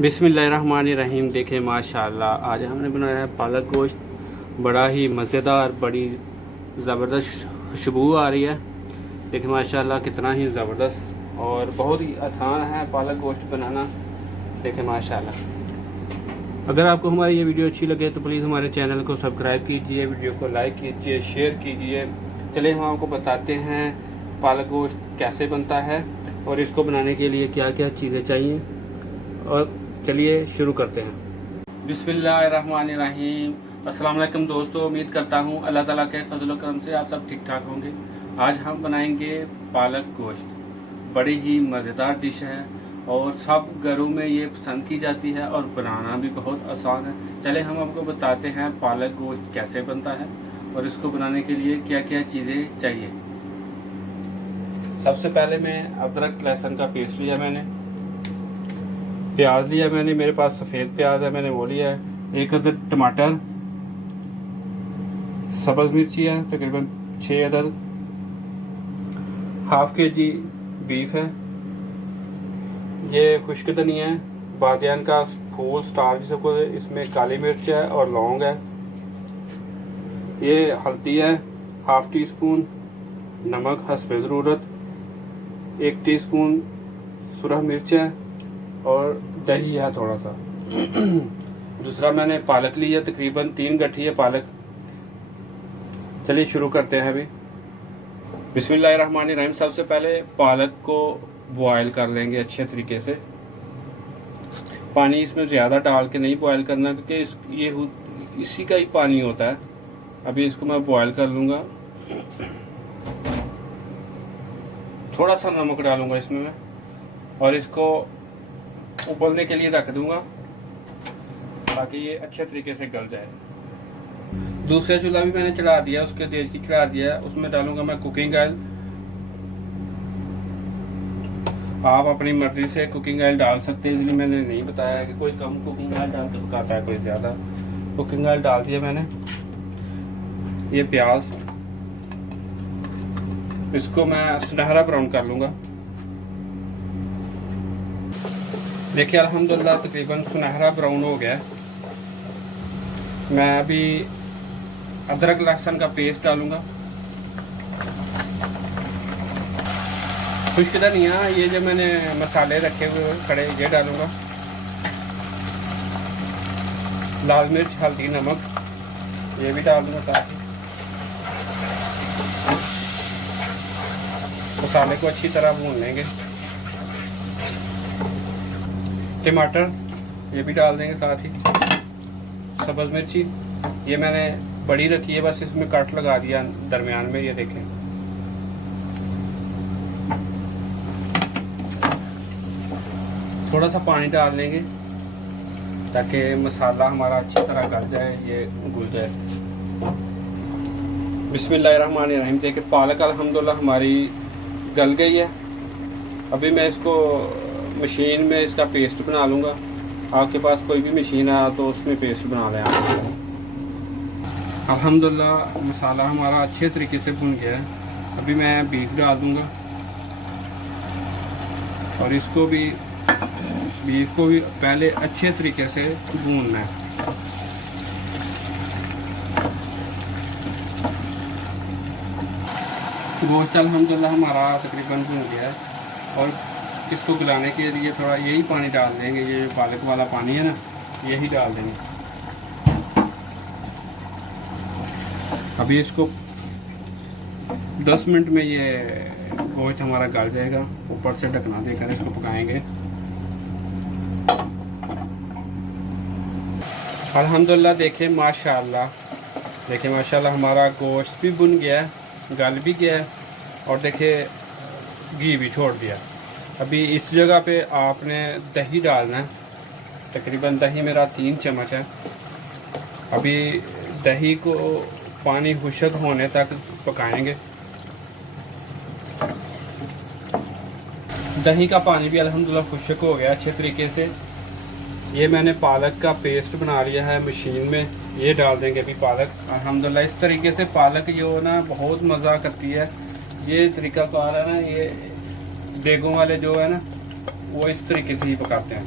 बिस्मिल्लाहिर्रहमानिर्रहीम। देखें माशाल्लाह आज हमने बनाया है पालक गोश्त, बड़ा ही मज़ेदार, बड़ी ज़बरदस्त खुशबू आ रही है। देखें माशाल्लाह कितना ही ज़बरदस्त और बहुत ही आसान है पालक गोश्त बनाना। देखें माशाल्लाह। अगर आपको हमारी ये वीडियो अच्छी लगे तो प्लीज़ हमारे चैनल को सब्सक्राइब कीजिए, वीडियो को लाइक कीजिए, शेयर कीजिए। चलिए हम आपको बताते हैं पालक गोश्त कैसे बनता है और इसको बनाने के लिए क्या क्या चीज़ें चाहिए, और चलिए शुरू करते हैं। बिस्मिल्लाहिर्रहमानिर्रहीम। अस्सलाम वालेकुम दोस्तों, उम्मीद करता हूँ अल्लाह ताला के फजल करम से आप सब ठीक ठाक होंगे। आज हम बनाएंगे पालक गोश्त। बड़ी ही मज़ेदार डिश है और सब घरों में ये पसंद की जाती है और बनाना भी बहुत आसान है। चले हम आपको बताते हैं पालक गोश्त कैसे बनता है और इसको बनाने के लिए क्या क्या चीज़ें चाहिए। सबसे पहले मैं अदरक लहसुन का पेस्ट लिया, मैंने प्याज लिया, मैंने मेरे पास सफ़ेद प्याज है, मैंने वो लिया है। एक अदद टमाटर, सब्ज़ मिर्ची है तकरीबन 6 अदद, हाफ के जी बीफ है, ये खुश्क धनिया है, बादियान का फूल स्टार जिसको, इसमें काली मिर्च है और लौंग है, ये हल्दी है, हाफ टी स्पून नमक हस्बे ज़रूरत, 1 टीस्पून सुरख मिर्च है और दही है थोड़ा सा। दूसरा मैंने पालक ली है, तकरीबन 3 गट्ठी है पालक। चलिए शुरू करते हैं अभी। बिस्मिल्लाहिर्रहमानिर्रहीम। सबसे पहले पालक को बॉयल कर लेंगे अच्छे तरीके से। पानी इसमें ज़्यादा डाल के नहीं बॉयल करना, क्योंकि ये इसी का ही पानी होता है। अभी इसको मैं बॉयल कर लूँगा। थोड़ा सा नमक डालूँगा इसमें मैं और इसको उबलने के लिए रख दूंगा ताकि ये अच्छे तरीके से गल जाए। दूसरा चूल्हा भी मैंने चढ़ा दिया, उसके तेज की चढ़ा दिया, उसमें डालूंगा मैं कुकिंग ऑयल। आप अपनी मर्जी से कुकिंग ऑयल डाल सकते हैं, इसलिए मैंने नहीं बताया कि कोई कम कुकिंग ऑयल डाल के पकाता है, कोई ज़्यादा। कुकिंग ऑयल डाल दिया मैंने। ये प्याज, इसको मैं सुनहरा ब्राउन कर लूँगा। देखिए अल्हम्दुलिल्लाह तकरीबन सुनहरा ब्राउन हो गया। मैं अभी अदरक लहसुन का पेस्ट डालूंगा, खुश्क धनिया, ये जो मैंने मसाले रखे हुए खड़े ये डालूंगा, लाल मिर्च, हल्दी, नमक ये भी डाल दूंगा साथ ही। मसाले को अच्छी तरह भून लेंगे। टमाटर ये भी डाल देंगे साथ ही। सब्ज़ मिर्ची ये मैंने बड़ी रखी है, बस इसमें कट लगा दिया दरमियान में, ये देखें। थोड़ा सा पानी डाल लेंगे ताकि मसाला हमारा अच्छी तरह गल जाए, ये घुल जाए। बिस्मिल्लाहिर्रहमानिर्रहीम। देखिए पालक अल्हम्दुलिल्लाह हमारी गल गई है। अभी मैं इसको मशीन में इसका पेस्ट बना लूँगा। आपके पास कोई भी मशीन है तो उसमें पेस्ट बना लें आप। अल्हम्दुलिल्लाह मसाला हमारा अच्छे तरीके से भुन गया है। अभी मैं बीफ डाल दूँगा और इसको भी, बीफ को भी पहले अच्छे तरीके से भूनना है। गोश्त अल्हम्दुलिल्लाह हमारा तकरीबन भुन गया है और इसको गलाने के लिए थोड़ा यही पानी डाल देंगे, ये पालक वाला पानी है ना, यही डाल देंगे। अभी इसको 10 मिनट में ये गोश्त हमारा गल जाएगा। ऊपर से ढकना देकर इसको पकाएंगे। अल्हम्दुलिल्लाह देखें माशाल्लाह, देखिए माशाल्लाह हमारा गोश्त भी भुन गया है, गल भी गया है और देखिए घी भी छोड़ दिया। अभी इस जगह पे आपने दही डालना है। तकरीबन दही मेरा 3 चम्मच है। अभी दही को पानी खुश्क होने तक पकाएंगे। दही का पानी भी अल्हम्दुलिल्लाह खुश्क हो गया अच्छे तरीके से। ये मैंने पालक का पेस्ट बना लिया है मशीन में, ये डाल देंगे अभी पालक। अल्हम्दुलिल्लाह इस तरीके से पालक जो ना बहुत मज़ा करती है। ये तरीका कार है ना, ये देगों वाले जो है ना वो इस तरीके से ही पकाते हैं।